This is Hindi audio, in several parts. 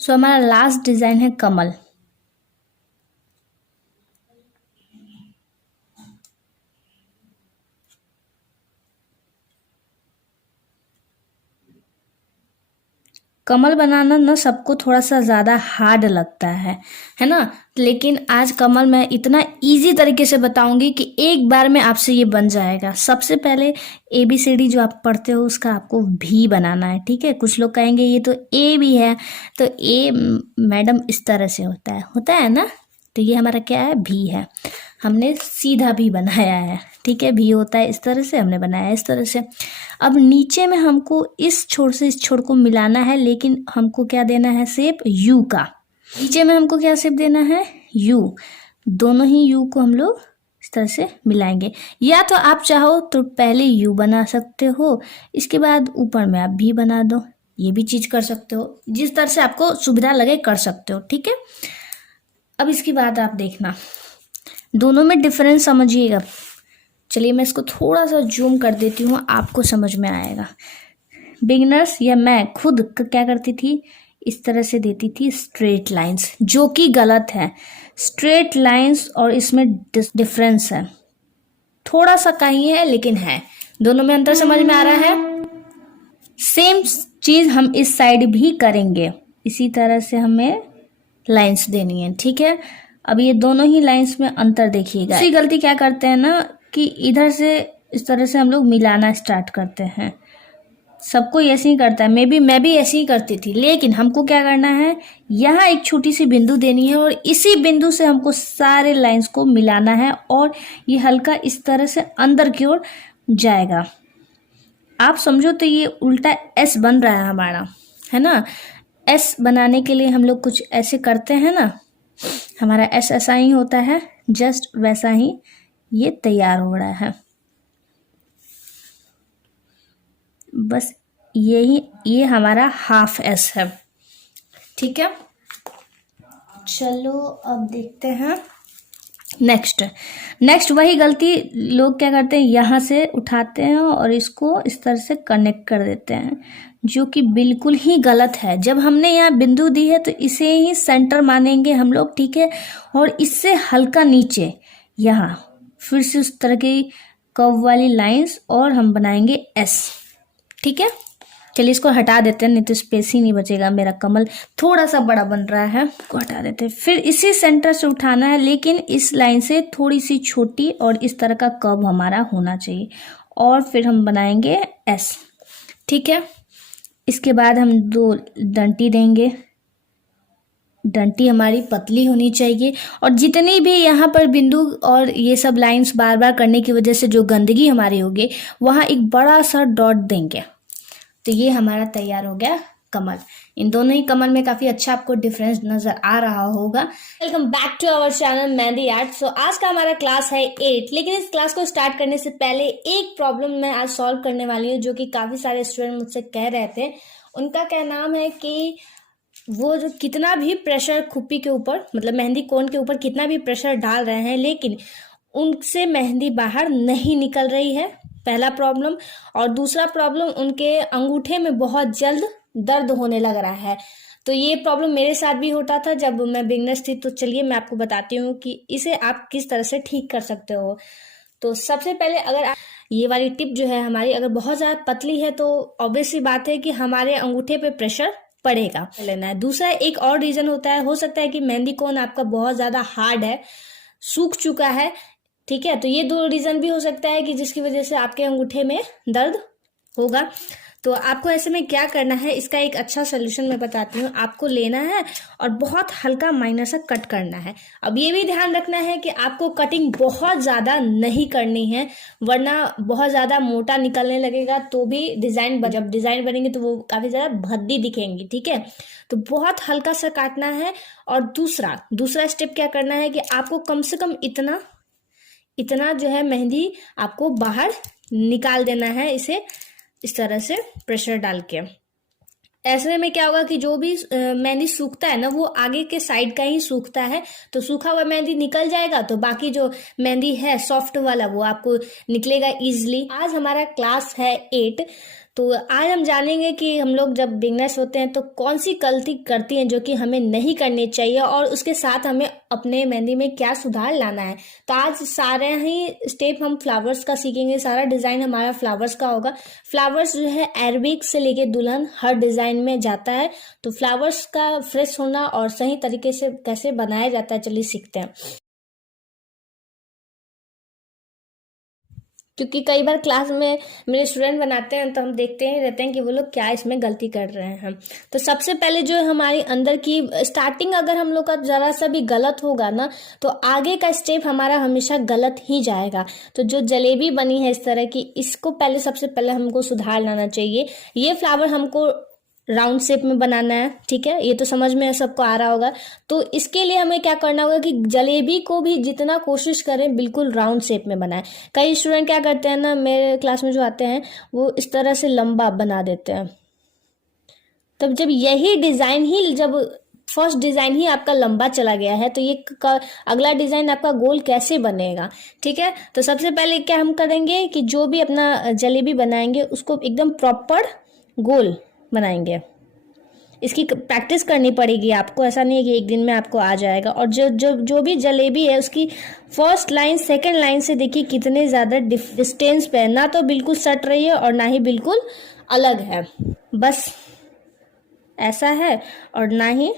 सो हमारा लास्ट डिजाइन है कमल। कमल बनाना ना सबको थोड़ा सा ज़्यादा हार्ड लगता है ना। लेकिन आज कमल मैं इतना इजी तरीके से बताऊंगी कि एक बार में आपसे ये बन जाएगा। सबसे पहले ABCD जो आप पढ़ते हो उसका आपको भी बनाना है, ठीक है। कुछ लोग कहेंगे ये तो ए भी है, तो ए मैडम इस तरह से होता है ना। तो ये हमारा क्या है, भी है। हमने सीधा भी बनाया है, ठीक है। भी होता है इस तरह से, हमने बनाया है इस तरह से। अब नीचे में हमको इस छोर से इस छोर को मिलाना है, लेकिन हमको क्या देना है, शेप यू का। नीचे में हमको क्या शेप देना है, यू। दोनों ही यू को हम लोग इस तरह से मिलाएंगे। या तो आप चाहो तो पहले यू बना सकते हो, इसके बाद ऊपर में आप भी बना दो। ये भी चीज कर सकते हो, जिस तरह से आपको सुविधा लगे कर सकते हो, ठीक है। अब इसके बाद आप देखना, दोनों में डिफरेंस समझिएगा। चलिए मैं इसको थोड़ा सा जूम कर देती हूँ, आपको समझ में आएगा। बिगिनर्स या मैं खुद क्या करती थी, इस तरह से देती थी स्ट्रेट लाइंस, जो कि गलत है। स्ट्रेट लाइंस और इसमें डिफरेंस है, थोड़ा सा कहीं है लेकिन है। दोनों में अंतर समझ में आ रहा है। सेम चीज हम इस साइड भी करेंगे, इसी तरह से हमें लाइंस देनी है, ठीक है। अब ये दोनों ही लाइंस में अंतर देखिएगा। इसी गलती क्या करते हैं ना कि इधर से इस तरह से हम लोग मिलाना स्टार्ट करते हैं। सबको ऐसे ही करता है, मैं भी ऐसे ही करती थी। लेकिन हमको क्या करना है, यहाँ एक छोटी सी बिंदु देनी है और इसी बिंदु से हमको सारे लाइंस को मिलाना है और ये हल्का इस तरह से अंदर की ओर जाएगा। आप समझो तो ये उल्टा एस बन रहा है हमारा, है ना। एस बनाने के लिए हम लोग कुछ ऐसे करते हैं ना, हमारा एस ऐसा ही होता है, जस्ट वैसा ही ये तैयार हो रहा है। बस ये हमारा हाफ एस है, ठीक है। चलो अब देखते हैं नेक्स्ट वही गलती लोग क्या करते हैं, यहाँ से उठाते हैं और इसको इस तरह से कनेक्ट कर देते हैं, जो कि बिल्कुल ही गलत है। जब हमने यहाँ बिंदु दी है तो इसे ही सेंटर मानेंगे हम लोग, ठीक है। और इससे हल्का नीचे यहाँ फिर से उस तरह की कर्व वाली लाइंस और हम बनाएंगे एस, ठीक है। चलिए इसको हटा देते हैं, नहीं तो स्पेस ही नहीं बचेगा। मेरा कमल थोड़ा सा बड़ा बन रहा है, को हटा देते हैं। फिर इसी सेंटर से उठाना है, लेकिन इस लाइन से थोड़ी सी छोटी, और इस तरह का कर्व हमारा होना चाहिए। और फिर हम बनाएंगे एस, ठीक है। इसके बाद हम 2 डंटी देंगे। डंटी हमारी पतली होनी चाहिए, और जितनी भी यहाँ पर बिंदु और ये सब लाइंस बार बार करने की वजह से जो गंदगी हमारी होगी, वहाँ एक बड़ा सा डॉट देंगे। तो ये हमारा तैयार हो गया कमल। इन दोनों ही कमल में काफी अच्छा आपको डिफरेंस नजर आ रहा होगा। Welcome back to our channel Mehndi art. So आज का हमारा क्लास है 8। लेकिन इस क्लास को स्टार्ट करने से पहले एक प्रॉब्लम मैं आज सॉल्व करने वाली हूँ, जो कि काफी सारे स्टूडेंट मुझसे कह रहे थे। उनका कहना है कि वो जो कितना भी प्रेशर खुप्पी के ऊपर, मतलब मेहंदी कोन के ऊपर कितना भी प्रेशर डाल रहे हैं, लेकिन उनसे मेहंदी बाहर नहीं निकल रही है, पहला प्रॉब्लम। और दूसरा प्रॉब्लम, उनके अंगूठे में बहुत जल्द दर्द होने लग रहा है। तो ये प्रॉब्लम मेरे साथ भी होता था जब मैं बिगनर्स थी। तो चलिए मैं आपको बताती हूँ कि इसे आप किस तरह से ठीक कर सकते हो। तो सबसे पहले अगर आप ये वाली टिप जो है हमारी अगर बहुत ज़्यादा पतली है, तो ऑब्वियस सी बात है कि हमारे अंगूठे पे प्रेशर पड़ेगा, लेना है। दूसरा एक और रीजन होता है, हो सकता है कि मेहंदी कोन आपका बहुत ज़्यादा हार्ड है, सूख चुका है, ठीक है। तो ये 2 रीजन भी हो सकता है कि जिसकी वजह से आपके अंगूठे में दर्द होगा। तो आपको ऐसे में क्या करना है, इसका एक अच्छा सोल्यूशन मैं बताती हूँ। आपको लेना है और बहुत हल्का माइनर सा कट करना है। अब ये भी ध्यान रखना है कि आपको कटिंग बहुत ज़्यादा नहीं करनी है, वरना बहुत ज़्यादा मोटा निकलने लगेगा तो भी जब डिज़ाइन बनेंगे तो वो काफ़ी ज़्यादा भद्दी दिखेंगी, ठीक है। तो बहुत हल्का सा काटना है। और दूसरा स्टेप क्या करना है कि आपको कम से कम इतना जो है मेहंदी आपको बाहर निकाल देना है, इसे इस तरह से प्रेशर डाल के। ऐसे में क्या होगा कि जो भी मेहंदी सूखता है ना, वो आगे के साइड का ही सूखता है। तो सूखा हुआ मेहंदी निकल जाएगा, तो बाकी जो मेहंदी है सॉफ्ट वाला वो आपको निकलेगा इजीली। आज हमारा क्लास है 8। तो आज हम जानेंगे कि हम लोग जब बिगनर्स होते हैं तो कौन सी गलती करती हैं जो कि हमें नहीं करनी चाहिए, और उसके साथ हमें अपने मेहंदी में क्या सुधार लाना है। तो आज सारे ही स्टेप हम फ्लावर्स का सीखेंगे, सारा डिज़ाइन हमारा फ्लावर्स का होगा। फ्लावर्स जो है अरबिक से लेके दुल्हन हर डिज़ाइन में जाता है, तो फ्लावर्स का फ्रेश होना और सही तरीके से कैसे बनाया जाता है चलिए सीखते हैं। क्योंकि कई बार क्लास में मेरे स्टूडेंट बनाते हैं तो हम देखते ही रहते हैं कि वो लोग क्या इसमें गलती कर रहे हैं। तो सबसे पहले जो है हमारी अंदर की स्टार्टिंग अगर हम लोग का ज़रा सा भी गलत होगा ना तो आगे का स्टेप हमारा हमेशा गलत ही जाएगा। तो जो जलेबी बनी है इस तरह की, इसको पहले सबसे पहले हमको सुधार लाना चाहिए। ये फ्लावर हमको राउंड शेप में बनाना है, ठीक है, ये तो समझ में सबको आ रहा होगा। तो इसके लिए हमें क्या करना होगा कि जलेबी को भी जितना कोशिश करें बिल्कुल राउंड शेप में बनाएं। कई स्टूडेंट क्या करते हैं ना, मेरे क्लास में जो आते हैं वो इस तरह से लंबा बना देते हैं। तब जब यही डिज़ाइन ही, जब फर्स्ट डिज़ाइन ही आपका लंबा चला गया है तो ये अगला डिज़ाइन आपका गोल कैसे बनेगा, ठीक है। तो सबसे पहले क्या हम करेंगे कि जो भी अपना जलेबी बनाएंगे उसको एकदम प्रॉपर गोल बनाएंगे। इसकी प्रैक्टिस करनी पड़ेगी आपको, ऐसा नहीं है कि एक दिन में आपको आ जाएगा। और जो भी जलेबी है उसकी फर्स्ट लाइन सेकंड लाइन से देखिए कितने ज़्यादा डिस्टेंस पे है, ना तो बिल्कुल सट रही है और ना ही बिल्कुल अलग है, बस ऐसा है और ना ही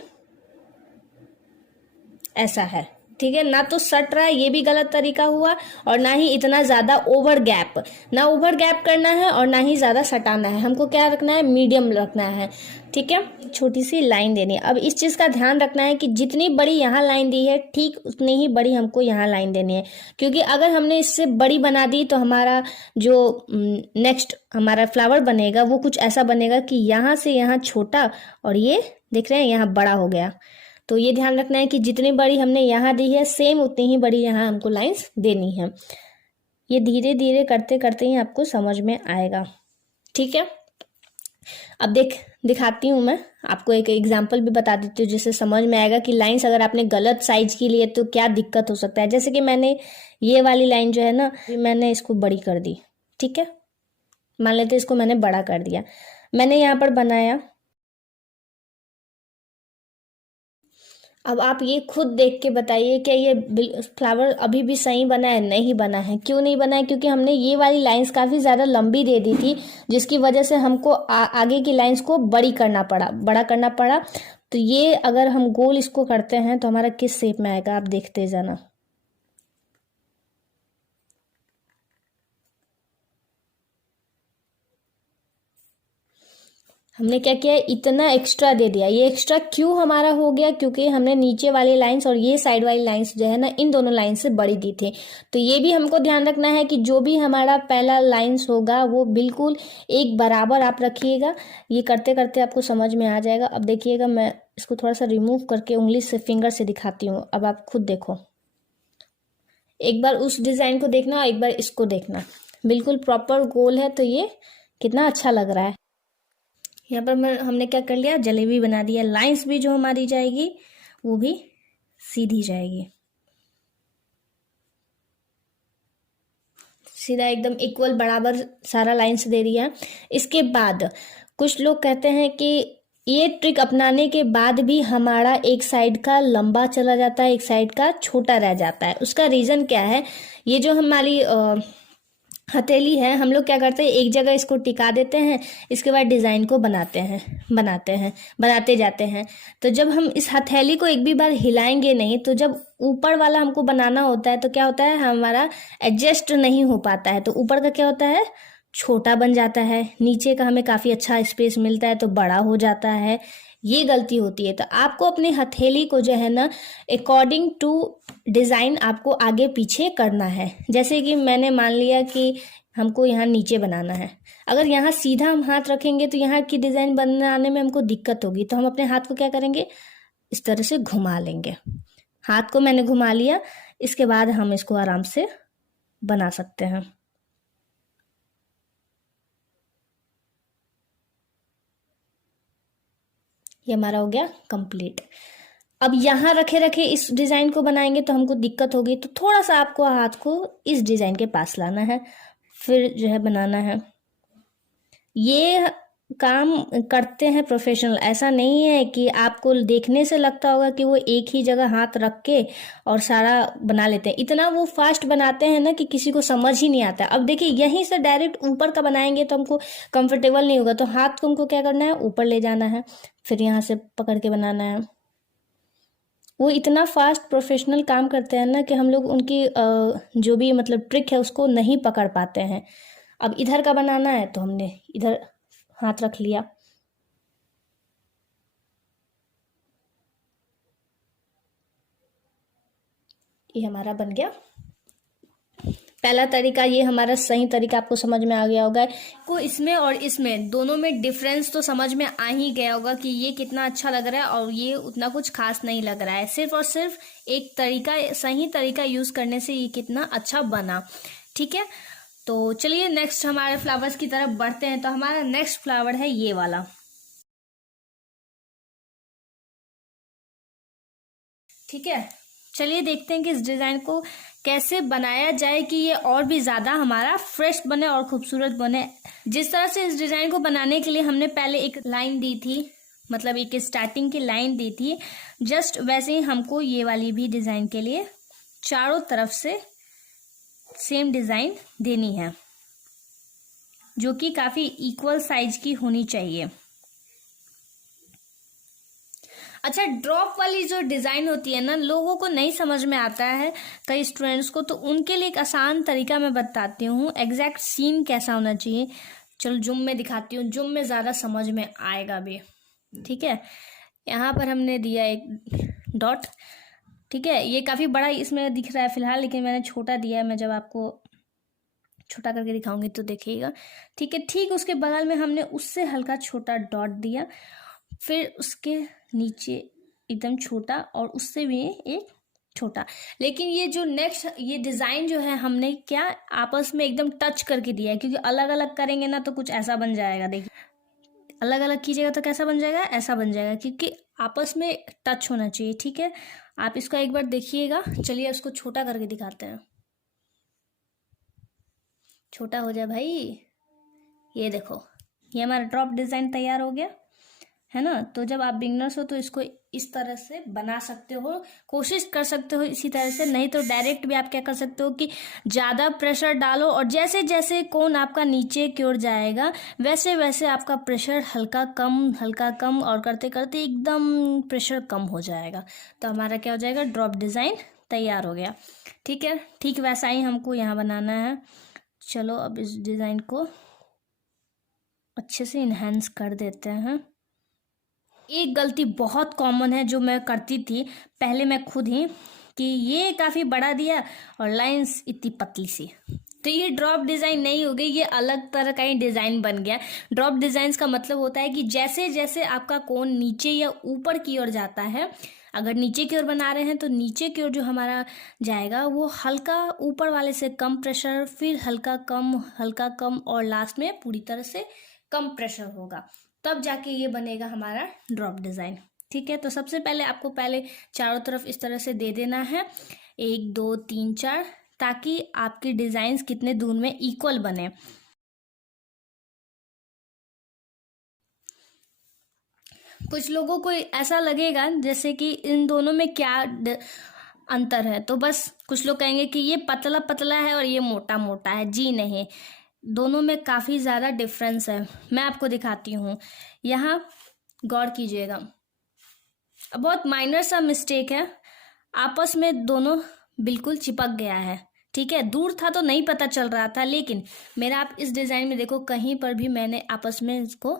ऐसा है, ठीक है। ना तो सट रहा है, ये भी गलत तरीका हुआ, और ना ही इतना ज़्यादा ओवर गैप, ना ओवर गैप करना है और ना ही ज़्यादा सटाना है। हमको क्या रखना है, मीडियम रखना है, ठीक है। छोटी सी लाइन देनी है। अब इस चीज़ का ध्यान रखना है कि जितनी बड़ी यहाँ लाइन दी है ठीक उतनी ही बड़ी हमको यहाँ लाइन देनी है, क्योंकि अगर हमने इससे बड़ी बना दी तो हमारा जो नेक्स्ट हमारा फ्लावर बनेगा वो कुछ ऐसा बनेगा कि यहाँ से यहाँ छोटा और ये देख रहे हैं यहाँ बड़ा हो गया। तो ये ध्यान रखना है कि जितनी बड़ी हमने यहाँ दी है सेम उतनी ही बड़ी यहाँ हमको लाइंस देनी है। ये धीरे धीरे करते करते ही आपको समझ में आएगा, ठीक है। अब दिखाती हूँ, मैं आपको एक एग्जांपल भी बता देती हूँ जिससे समझ में आएगा कि लाइंस अगर आपने गलत साइज की लिए तो क्या दिक्कत हो सकता है। जैसे कि मैंने ये वाली लाइन जो है ना, मैंने इसको बड़ी कर दी, ठीक है, मान लेते इसको मैंने बड़ा कर दिया। मैंने यहाँ पर बनाया। अब आप ये खुद देख के बताइए क्या ये फ्लावर अभी भी सही बना है? नहीं बना है। क्यों नहीं बना है? क्योंकि हमने ये वाली लाइंस काफ़ी ज़्यादा लंबी दे दी थी, जिसकी वजह से हमको आगे की लाइंस को बड़ा करना पड़ा। तो ये अगर हम गोल इसको करते हैं तो हमारा किस शेप में आएगा, आप देखते जाना। हमने क्या किया, इतना एक्स्ट्रा दे दिया। ये एक्स्ट्रा क्यों हमारा हो गया? क्योंकि हमने नीचे वाली लाइंस और ये साइड वाली लाइंस जो है ना, इन दोनों लाइन से बड़ी दी थी। तो ये भी हमको ध्यान रखना है कि जो भी हमारा पहला लाइंस होगा वो बिल्कुल एक बराबर आप रखिएगा। ये करते करते आपको समझ में आ जाएगा। अब देखिएगा, मैं इसको थोड़ा सा रिमूव करके उंगली से, फिंगर से दिखाती हूँ। अब आप खुद देखो, एक बार उस डिज़ाइन को देखना और एक बार इसको देखना, बिल्कुल प्रॉपर गोल है। तो ये कितना अच्छा लग रहा है। यहाँ पर हमने क्या कर लिया, जलेबी बना दिया। लाइंस भी जो हमारी जाएगी वो भी सीधी जाएगी, सीधा एकदम इक्वल बराबर सारा लाइंस दे दिया। इसके बाद कुछ लोग कहते हैं कि ये ट्रिक अपनाने के बाद भी हमारा एक साइड का लंबा चला जाता है, एक साइड का छोटा रह जाता है। उसका रीज़न क्या है? ये जो हमारी हथेली है, हम लोग क्या करते हैं, एक जगह इसको टिका देते हैं, इसके बाद डिज़ाइन को बनाते जाते हैं। तो जब हम इस हथेली को एक भी बार हिलाएंगे नहीं, तो जब ऊपर वाला हमको बनाना होता है तो क्या होता है, हमारा एडजस्ट नहीं हो पाता है। तो ऊपर का क्या होता है, छोटा बन जाता है, नीचे का हमें काफ़ी अच्छा स्पेस मिलता है तो बड़ा हो जाता है। ये गलती होती है। तो आपको अपने हथेली को जो है ना, अकॉर्डिंग टू डिज़ाइन आपको आगे पीछे करना है। जैसे कि मैंने मान लिया कि हमको यहाँ नीचे बनाना है, अगर यहाँ सीधा हम हाथ रखेंगे तो यहाँ की डिज़ाइन बनाने में हमको दिक्कत होगी। तो हम अपने हाथ को क्या करेंगे, इस तरह से घुमा लेंगे। हाथ को मैंने घुमा लिया, इसके बाद हम इसको आराम से बना सकते हैं। ये हमारा हो गया कंप्लीट। अब यहाँ रखे रखे इस डिज़ाइन को बनाएंगे तो हमको दिक्कत होगी। तो थोड़ा सा आपको हाथ को इस डिज़ाइन के पास लाना है, फिर जो है बनाना है। ये काम करते हैं प्रोफेशनल। ऐसा नहीं है कि आपको देखने से लगता होगा कि वो एक ही जगह हाथ रख के और सारा बना लेते हैं। इतना वो फास्ट बनाते हैं ना कि किसी को समझ ही नहीं आता। अब देखिए यहीं से डायरेक्ट ऊपर का बनाएंगे तो हमको कंफर्टेबल नहीं होगा, तो हाथ को हमको क्या करना है, ऊपर ले जाना है, फिर यहाँ से पकड़ के बनाना है। वो इतना फास्ट प्रोफेशनल काम करते हैं ना कि हम लोग उनकी जो भी मतलब ट्रिक है उसको नहीं पकड़ पाते हैं। अब इधर का बनाना है तो हमने इधर हाथ रख लिया। ये हमारा बन गया पहला तरीका। ये हमारा सही तरीका आपको समझ में आ गया होगा। को इसमें और इसमें दोनों में डिफरेंस तो समझ में आ ही गया होगा कि ये कितना अच्छा लग रहा है और ये उतना कुछ खास नहीं लग रहा है। सिर्फ और सिर्फ एक तरीका, सही तरीका यूज करने से ये कितना अच्छा बना। ठीक है, तो चलिए नेक्स्ट हमारे फ्लावर्स की तरफ बढ़ते हैं। तो हमारा नेक्स्ट फ्लावर है ये वाला। ठीक है, चलिए देखते हैं कि इस डिजाइन को कैसे बनाया जाए कि ये और भी ज्यादा हमारा फ्रेश बने और खूबसूरत बने। जिस तरह से इस डिजाइन को बनाने के लिए हमने पहले एक लाइन दी थी, मतलब एक स्टार्टिंग की लाइन दी थी, जस्ट वैसे ही हमको ये वाली भी डिजाइन के लिए चारों तरफ से सेम डिजाइन देनी है, जो कि काफी इक्वल साइज की होनी चाहिए। अच्छा, ड्रॉप वाली जो डिजाइन होती है ना, लोगों को नहीं समझ में आता है, कई स्टूडेंट्स को, तो उनके लिए एक आसान तरीका मैं बताती हूँ। एग्जैक्ट सीन कैसा होना चाहिए, चलो जूम में दिखाती हूँ, जूम में ज्यादा समझ में आएगा भी। ठीक है, यहाँ पर हमने दिया एक डॉट। ठीक है, ये काफी बड़ा इसमें दिख रहा है फिलहाल, लेकिन मैंने छोटा दिया है। मैं जब आपको छोटा करके दिखाऊंगी तो देखिएगा। ठीक है, ठीक उसके बगल में हमने उससे हल्का छोटा डॉट दिया, फिर उसके नीचे एकदम छोटा और उससे भी एक छोटा। लेकिन ये जो नेक्स्ट ये डिजाइन जो है हमने क्या आपस में एकदम टच करके दिया है, क्योंकि अलग अलग करेंगे ना तो कुछ ऐसा बन जाएगा। देखिए, अलग अलग कीजिएगा तो कैसा बन जाएगा, ऐसा बन जाएगा, क्योंकि आपस में टच होना चाहिए। ठीक है, आप इसको एक बार देखिएगा। चलिए उसको छोटा करके दिखाते हैं। छोटा हो जाए भाई। ये देखो, ये हमारा ड्रॉप डिजाइन तैयार हो गया है ना। तो जब आप बिगनर्स हो तो इसको इस तरह से बना सकते हो, कोशिश कर सकते हो इसी तरह से। नहीं तो डायरेक्ट भी आप क्या कर सकते हो कि ज़्यादा प्रेशर डालो और जैसे जैसे कोन आपका नीचे की ओर जाएगा वैसे वैसे आपका प्रेशर हल्का कम और करते करते एकदम प्रेशर कम हो जाएगा। तो हमारा क्या हो जाएगा, ड्रॉप डिज़ाइन तैयार हो गया। ठीक है, ठीक वैसा ही हमको यहाँ बनाना है। चलो अब इस डिज़ाइन को अच्छे से इन्हेंस कर देते हैं। एक गलती बहुत कॉमन है जो मैं करती थी पहले मैं खुद ही, कि ये काफ़ी बड़ा दिया और लाइंस इतनी पतली सी, तो ये ड्रॉप डिज़ाइन नहीं हो गई, ये अलग तरह का ही डिज़ाइन बन गया। ड्रॉप डिज़ाइंस का मतलब होता है कि जैसे जैसे आपका कोन नीचे या ऊपर की ओर जाता है, अगर नीचे की ओर बना रहे हैं तो नीचे की ओर जो हमारा जाएगा वो हल्का ऊपर वाले से कम प्रेशर, फिर हल्का कम और लास्ट में पूरी तरह से कम प्रेशर होगा, तब जाके ये बनेगा हमारा ड्रॉप डिज़ाइन। ठीक है, तो सबसे पहले आपको पहले चारों तरफ इस तरह से दे देना है, 1 2 3 4, ताकि आपके डिजाइन्स कितने दूर में इक्वल बने। कुछ लोगों को ऐसा लगेगा जैसे कि इन दोनों में क्या अंतर है, तो बस कुछ लोग कहेंगे कि ये पतला पतला है और ये मोटा मोटा है। जी नहीं, दोनों में काफ़ी ज़्यादा डिफरेंस है। मैं आपको दिखाती हूँ, यहाँ गौर कीजिएगा, बहुत माइनर सा मिस्टेक है, आपस में दोनों बिल्कुल चिपक गया है। ठीक है, दूर था तो नहीं पता चल रहा था, लेकिन मेरा आप इस डिज़ाइन में देखो कहीं पर भी मैंने आपस में इसको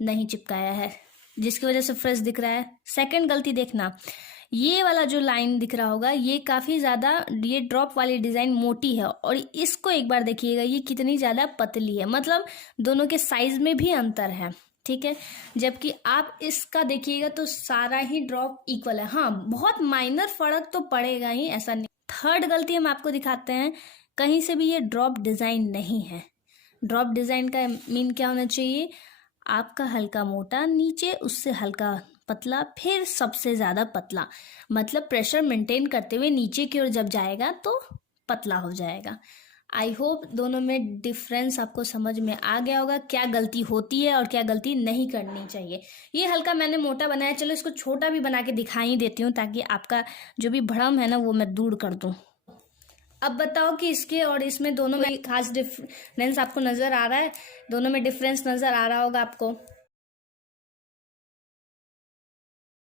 नहीं चिपकाया है, जिसकी वजह से फ्रेश दिख रहा है। सेकंड गलती देखना, ये वाला जो लाइन दिख रहा होगा ये काफ़ी ज़्यादा, ये ड्रॉप वाली डिज़ाइन मोटी है, और इसको एक बार देखिएगा ये कितनी ज़्यादा पतली है, मतलब दोनों के साइज में भी अंतर है। ठीक है, जबकि आप इसका देखिएगा तो सारा ही ड्रॉप इक्वल है। हाँ, बहुत माइनर फर्क तो पड़ेगा ही, ऐसा नहीं। थर्ड गलती हम आपको दिखाते हैं, कहीं से भी ये ड्रॉप डिज़ाइन नहीं है। ड्रॉप डिज़ाइन का मीन क्या होना चाहिए, आपका हल्का मोटा, नीचे उससे हल्का पतला, फिर सबसे ज़्यादा पतला, मतलब प्रेशर मेंटेन करते हुए नीचे की ओर जब जाएगा तो पतला हो जाएगा। आई होप दोनों में डिफरेंस आपको समझ में आ गया होगा, क्या गलती होती है और क्या गलती नहीं करनी चाहिए। ये हल्का मैंने मोटा बनाया, चलो इसको छोटा भी बना के दिखा ही देती हूँ ताकि आपका जो भी भ्रम है ना वो मैं दूर कर दूँ। अब बताओ कि इसके और इसमें दोनों में खास डिफरेंस आपको नज़र आ रहा है? दोनों में डिफरेंस नज़र आ रहा होगा आपको।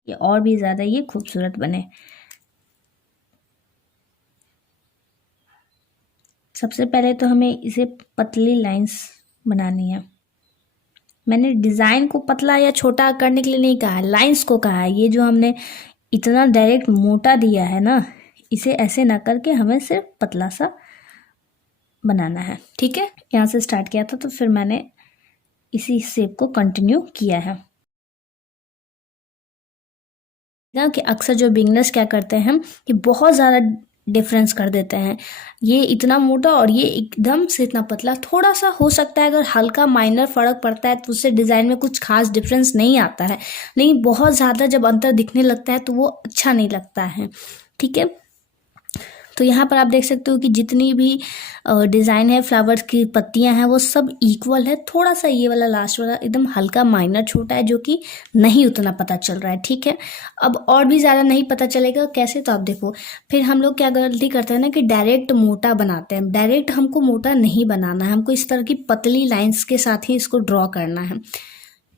ये और भी ज़्यादा ये खूबसूरत बने। सबसे पहले तो हमें इसे पतली लाइंस बनानी है। मैंने डिज़ाइन को पतला या छोटा करने के लिए नहीं कहा है, लाइंस को कहा है। ये जो हमने इतना डायरेक्ट मोटा दिया है ना, इसे ऐसे ना करके हमें सिर्फ पतला सा बनाना है। ठीक है, यहाँ से स्टार्ट किया था तो फिर मैंने इसी शेप को कंटिन्यू किया है। कि अक्सर जो बिगनर्स क्या करते हैं कि बहुत ज़्यादा डिफरेंस कर देते हैं, ये इतना मोटा और ये एकदम से इतना पतला। थोड़ा सा हो सकता है अगर हल्का माइनर फ़र्क पड़ता है तो उससे डिज़ाइन में कुछ खास डिफरेंस नहीं आता है, लेकिन बहुत ज़्यादा जब अंतर दिखने लगता है तो वो अच्छा नहीं लगता है। ठीक है, तो यहाँ पर आप देख सकते हो कि जितनी भी डिज़ाइन है, फ्लावर्स की पत्तियां हैं, वो सब इक्वल है। थोड़ा सा ये वाला लास्ट वाला एकदम हल्का माइनर छोटा है जो कि नहीं उतना पता चल रहा है। ठीक है, अब और भी ज़्यादा नहीं पता चलेगा कैसे, तो आप देखो फिर हम लोग क्या गलती करते हैं ना कि डायरेक्ट मोटा बनाते हैं। डायरेक्ट हमको मोटा नहीं बनाना है, हमको इस तरह की पतली लाइन्स के साथ ही इसको ड्रॉ करना है।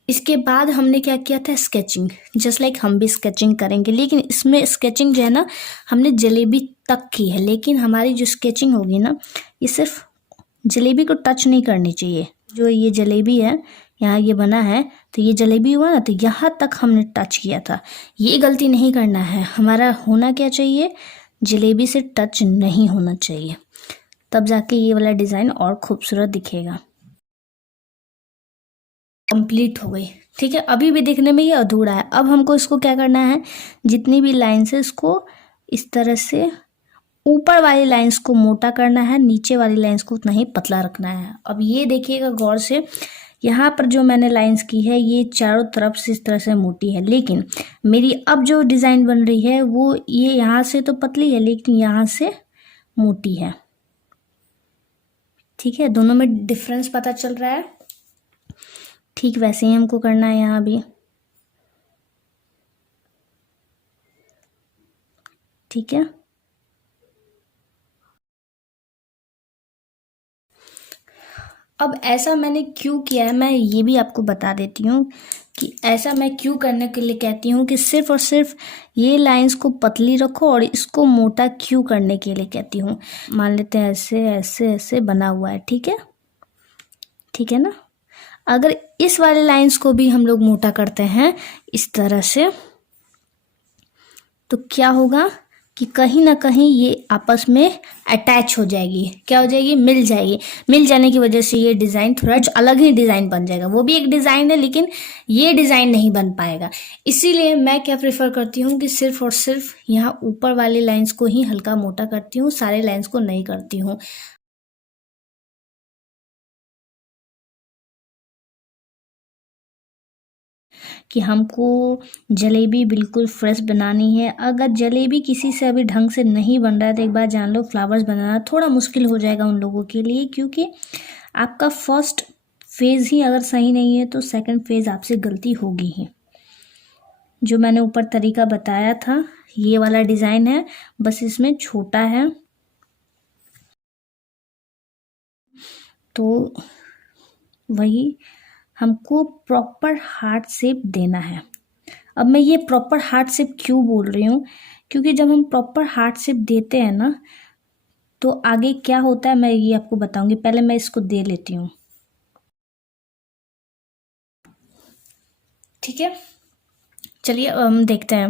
इसके बाद हमने क्या किया था, स्केचिंग। जस्ट लाइक हम भी स्केचिंग करेंगे, लेकिन इसमें स्केचिंग जो है ना हमने जलेबी तक की है, लेकिन हमारी जो स्केचिंग होगी ना ये सिर्फ जलेबी को टच नहीं करनी चाहिए। जो ये जलेबी है यहाँ ये बना है तो ये जलेबी हुआ ना, तो यहाँ तक हमने टच किया था। ये गलती नहीं करना है, हमारा होना क्या चाहिए, जलेबी से टच नहीं होना चाहिए, तब जाके ये वाला डिज़ाइन और खूबसूरत दिखेगा। कंप्लीट हो गई। ठीक है, अभी भी दिखने में ये अधूरा है। अब हमको इसको क्या करना है, जितनी भी लाइन्स है इसको इस तरह से ऊपर वाली लाइन्स को मोटा करना है, नीचे वाली लाइन्स को उतना ही पतला रखना है। अब ये देखिएगा गौर से, यहाँ पर जो मैंने लाइन्स की है ये चारों तरफ से इस तरह से मोटी है, लेकिन मेरी अब जो डिज़ाइन बन रही है वो ये यहाँ से तो पतली है लेकिन यहाँ से मोटी है। ठीक है, दोनों में डिफरेंस पता चल रहा है। ठीक वैसे ही हमको करना है यहाँ भी। ठीक है, अब ऐसा मैंने क्यों किया है मैं ये भी आपको बता देती हूँ कि ऐसा मैं क्यों करने के लिए कहती हूँ कि सिर्फ और सिर्फ ये लाइंस को पतली रखो और इसको मोटा क्यों करने के लिए कहती हूँ। मान लेते हैं ऐसे ऐसे ऐसे बना हुआ है, ठीक है, ठीक है ना। अगर इस वाले लाइंस को भी हम लोग मोटा करते हैं इस तरह से तो क्या होगा कि कहीं ना कहीं ये आपस में अटैच हो जाएगी। क्या हो जाएगी, मिल जाएगी। मिल जाने की वजह से ये डिज़ाइन थोड़ा अलग ही डिज़ाइन बन जाएगा। वो भी एक डिज़ाइन है लेकिन ये डिज़ाइन नहीं बन पाएगा। इसीलिए मैं क्या प्रेफर करती हूँ कि सिर्फ और सिर्फ यहाँ ऊपर वाले लाइंस को ही हल्का मोटा करती हूँ, सारे लाइंस को नहीं करती हूँ। कि हमको जलेबी बिल्कुल फ्रेश बनानी है। अगर जलेबी किसी से अभी ढंग से नहीं बन रहा है तो एक बार जान लो फ्लावर्स बनाना थोड़ा मुश्किल हो जाएगा उन लोगों के लिए, क्योंकि आपका फर्स्ट फेज़ ही अगर सही नहीं है तो सेकंड फेज़ आपसे गलती होगी ही। जो मैंने ऊपर तरीका बताया था ये वाला डिज़ाइन है, बस इसमें छोटा है। तो वही हमको प्रॉपर हार्ट शेप देना है। अब मैं ये प्रॉपर हार्ट शेप क्यों बोल रही हूँ, क्योंकि जब हम प्रॉपर हार्ट शेप देते हैं ना तो आगे क्या होता है मैं ये आपको बताऊंगी। पहले मैं इसको दे लेती हूँ, ठीक है। चलिए हम देखते हैं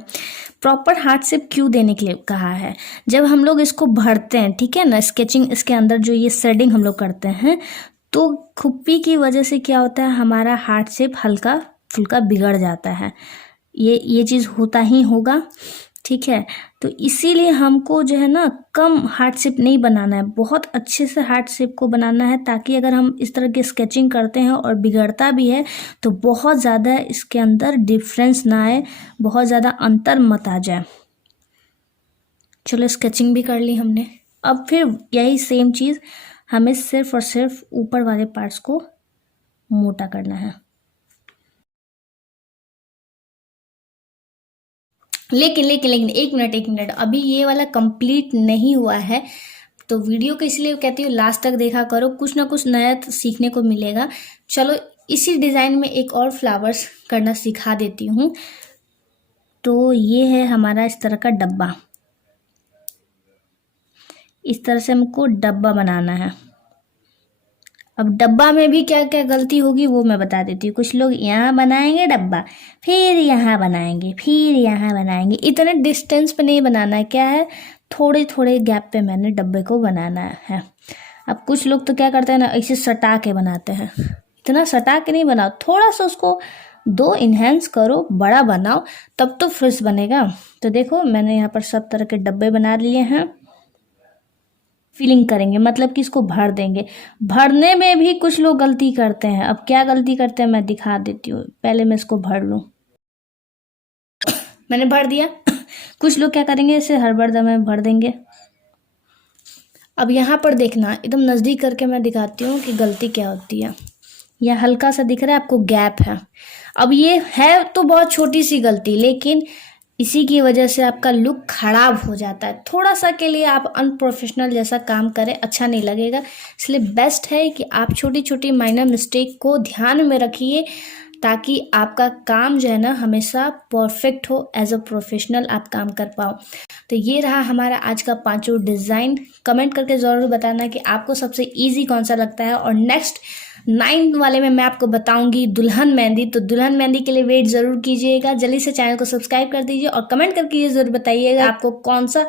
प्रॉपर हार्ट शेप क्यों देने के लिए कहा है। जब हम लोग इसको भरते हैं, ठीक है ना, स्केचिंग इसके अंदर जो ये शेडिंग हम लोग करते हैं तो खुप्पी की वजह से क्या होता है हमारा हार्ट शेप हल्का फुल्का बिगड़ जाता है। ये चीज़ होता ही होगा, ठीक है। तो इसीलिए हमको जो है ना कम हार्ट शेप नहीं बनाना है, बहुत अच्छे से हार्ट शेप को बनाना है, ताकि अगर हम इस तरह की स्केचिंग करते हैं और बिगड़ता भी है तो बहुत ज़्यादा इसके अंदर डिफरेंस ना आए, बहुत ज़्यादा अंतर मत आ जाए। चलो स्केचिंग भी कर ली हमने। अब फिर यही सेम चीज़ हमें सिर्फ और सिर्फ ऊपर वाले पार्ट्स को मोटा करना है। लेकिन एक मिनट, अभी ये वाला कंप्लीट नहीं हुआ है, तो वीडियो को इसलिए कहती हूँ लास्ट तक देखा करो, कुछ ना कुछ नया सीखने को मिलेगा। चलो इसी डिज़ाइन में एक और फ्लावर्स करना सिखा देती हूँ। तो ये है हमारा इस तरह का डब्बा, इस तरह से हमको डब्बा बनाना है। अब डब्बा में भी क्या क्या गलती होगी वो मैं बता देती हूँ। कुछ लोग यहाँ बनाएंगे डब्बा, फिर यहाँ बनाएंगे, फिर यहाँ बनाएंगे, इतने डिस्टेंस पे नहीं बनाना है। क्या है, थोड़े थोड़े गैप पे मैंने डब्बे को बनाना है। अब कुछ लोग तो क्या करते हैं ना, ऐसे सटा के बनाते हैं। इतना सटा के नहीं बनाओ, थोड़ा सा उसको दो इन्हेंस करो, बड़ा बनाओ, तब तो फ्रेश बनेगा। तो देखो मैंने यहाँ पर सब तरह के डब्बे बना लिए हैं। फिलिंग करेंगे मतलब कि इसको भर देंगे। भरने में भी कुछ लोग गलती करते हैं। अब क्या गलती करते हैं मैं दिखा देती हूँ। पहले मैं इसको भर लूँ, मैंने भर दिया। कुछ लोग क्या करेंगे, इसे हड़बड़ में भर देंगे। अब यहाँ पर देखना, एकदम नज़दीक करके मैं दिखाती हूँ कि गलती क्या होती है। यह हल्का सा दिख रहा है आपको, गैप है। अब ये है तो बहुत छोटी सी गलती, लेकिन इसी की वजह से आपका लुक खराब हो जाता है। थोड़ा सा के लिए आप अनप्रोफेशनल जैसा काम करें, अच्छा नहीं लगेगा। इसलिए बेस्ट है कि आप छोटी छोटी माइनर मिस्टेक को ध्यान में रखिए, ताकि आपका काम जो है ना हमेशा परफेक्ट हो, एज अ प्रोफेशनल आप काम कर पाओ। तो ये रहा हमारा आज का 5 डिज़ाइन। कमेंट करके ज़रूर बताना कि आपको सबसे ईजी कौन सा लगता है। और नेक्स्ट 9 वाले में मैं आपको बताऊंगी दुल्हन मेहंदी। तो दुल्हन मेहंदी के लिए वेट ज़रूर कीजिएगा। जल्दी से चैनल को सब्सक्राइब कर दीजिए और कमेंट करके ये ज़रूर बताइएगा आपको कौन सा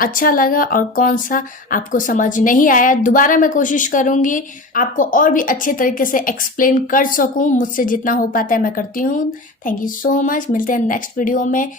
अच्छा लगा और कौन सा आपको समझ नहीं आया। दोबारा मैं कोशिश करूंगी आपको और भी अच्छे तरीके से एक्सप्लेन कर सकूं। मुझसे जितना हो पाता है मैं करती हूँ। Thank you so much. मिलते हैं नेक्स्ट वीडियो में।